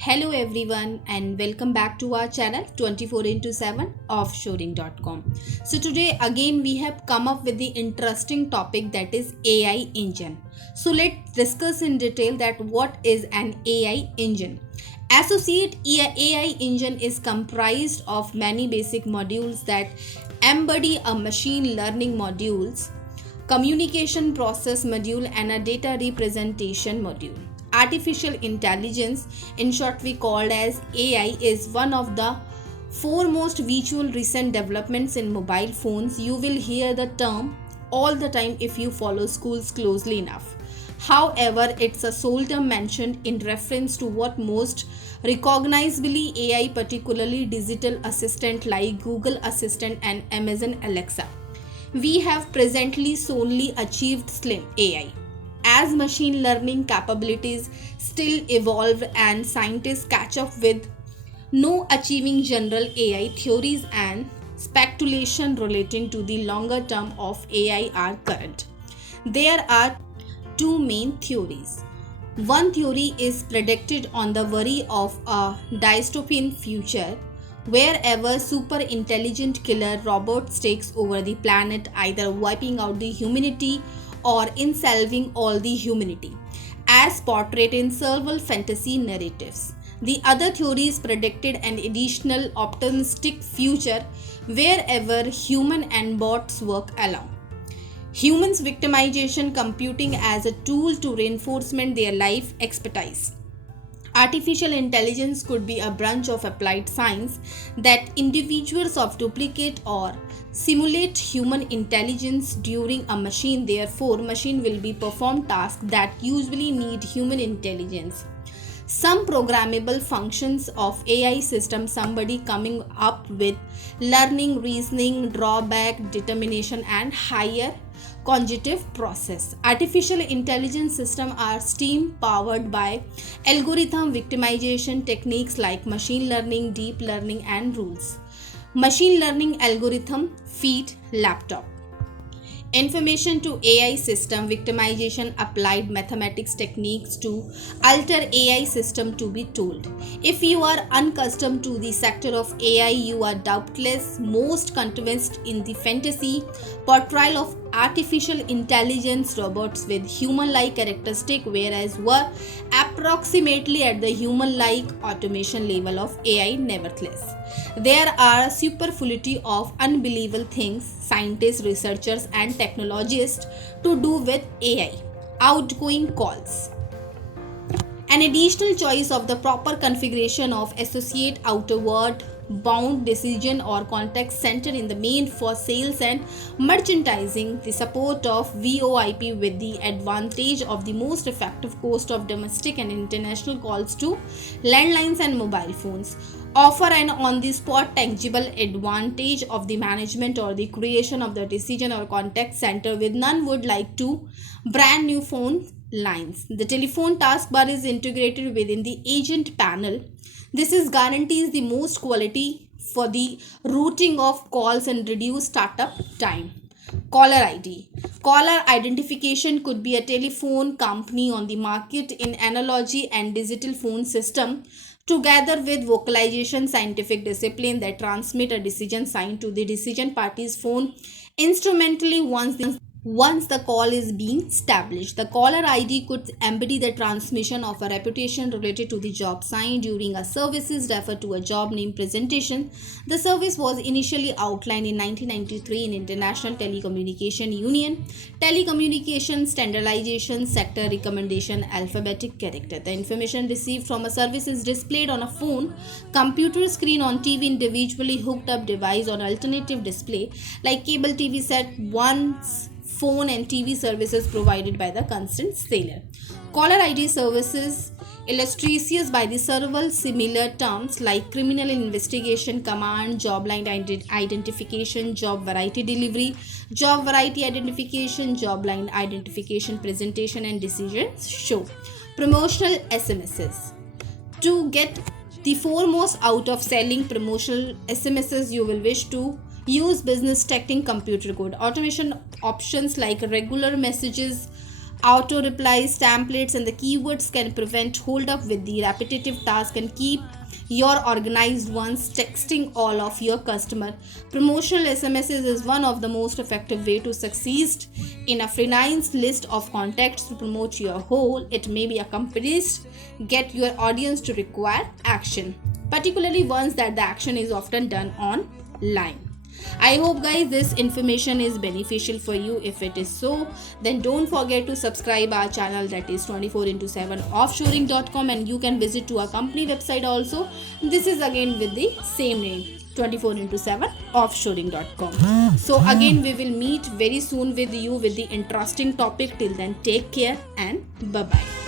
Hello everyone and welcome back to our channel 24 into 7 offshoring.com. So today again we have come up with the interesting topic that is AI engine. So let's discuss in detail that what is an AI engine. Associate AI engine is comprised of many basic modules that embody a machine learning modules, communication process module and a data representation module. Artificial intelligence, in short we called as AI, is one of the foremost visual recent developments in mobile phones. You will hear the term all the time if you follow schools closely enough. However, it's a sole term mentioned in reference to what most recognizably AI, particularly digital assistant like Google Assistant and Amazon Alexa. We have presently solely achieved slim AI. As machine learning capabilities still evolve and scientists catch up with no achieving general AI theories and speculation relating to the longer term of AI are current. There are two main theories. One theory is predicted on the worry of a dystopian future wherever super intelligent killer robots takes over the planet, either wiping out the humanity or ensalving all the humanity, as portrayed in several fantasy narratives. The other theories predicted an additional optimistic future wherever human and bots work along. Humans victimization computing as a tool to reinforcement their life expertise. Artificial intelligence could be a branch of applied science that individuals of duplicate or simulate human intelligence during a machine. Therefore, machine will be perform tasks that usually need human intelligence. Some programmable functions of AI system, somebody coming up with learning, reasoning, drawback, determination and higher cognitive process. Artificial intelligence system are steam powered by algorithm victimization techniques like machine learning, deep learning and rules. Machine learning algorithm feed laptop. Information to AI system victimization applied mathematics techniques to alter AI system to be told. If you are unaccustomed to the sector of AI, you are doubtless most convinced in the fantasy portrayal of artificial intelligence robots with human-like characteristic, whereas were approximately at the human-like automation level of AI. Nevertheless, there are a superfluity of unbelievable things scientists, researchers, and technologists to do with AI. Outgoing calls. An additional choice of the proper configuration of associate outward bound decision or contact center in the main for sales and merchandising, the support of VoIP with the advantage of the most effective cost of domestic and international calls to landlines and mobile phones, offer an on the spot tangible advantage of the management or the creation of the decision or contact center with none would like to brand new phone lines. The telephone taskbar is integrated within the agent panel. This is guarantees the most quality for the routing of calls and reduce startup time. Caller ID. Caller identification could be a telephone company on the market in analogy and digital phone system together with vocalization scientific discipline that transmit a decision sign to the decision party's phone instrumentally once the call is being established. The caller ID could embody the transmission of a reputation related to the job sign during a services referred to a job name presentation. The service was initially outlined in 1993 in International Telecommunication Union Telecommunication Standardization Sector Recommendation Alphabetic Character. The information received from a service is displayed on a phone, computer screen, on TV, individually hooked up device on alternative display like cable TV set once phone and TV services provided by the consent seller. Caller ID services illustrated by the several similar terms like criminal investigation command, job line identification, job variety delivery, job variety identification, job line identification presentation and decision show. Promotional SMSs. To get the foremost out of selling promotional SMSs, you will wish to use business texting computer code automation options like regular messages Auto replies, templates, and the keywords can prevent hold up with the repetitive task and keep your organized ones texting all of your customer. Promotional SMSs is one of the most effective way to succeed in a freelance list of contacts to promote your whole. It may be accompanied get your audience to require action, particularly ones that the action is often done online. I hope guys this information is beneficial for you. If it is so, then don't forget to subscribe our channel, that is 24/7 offshoring.com, and you can visit to our company website also. This is again with the same name, 24/7 offshoring.com. So again we will meet very soon with you with the interesting topic. Till then, take care and bye bye.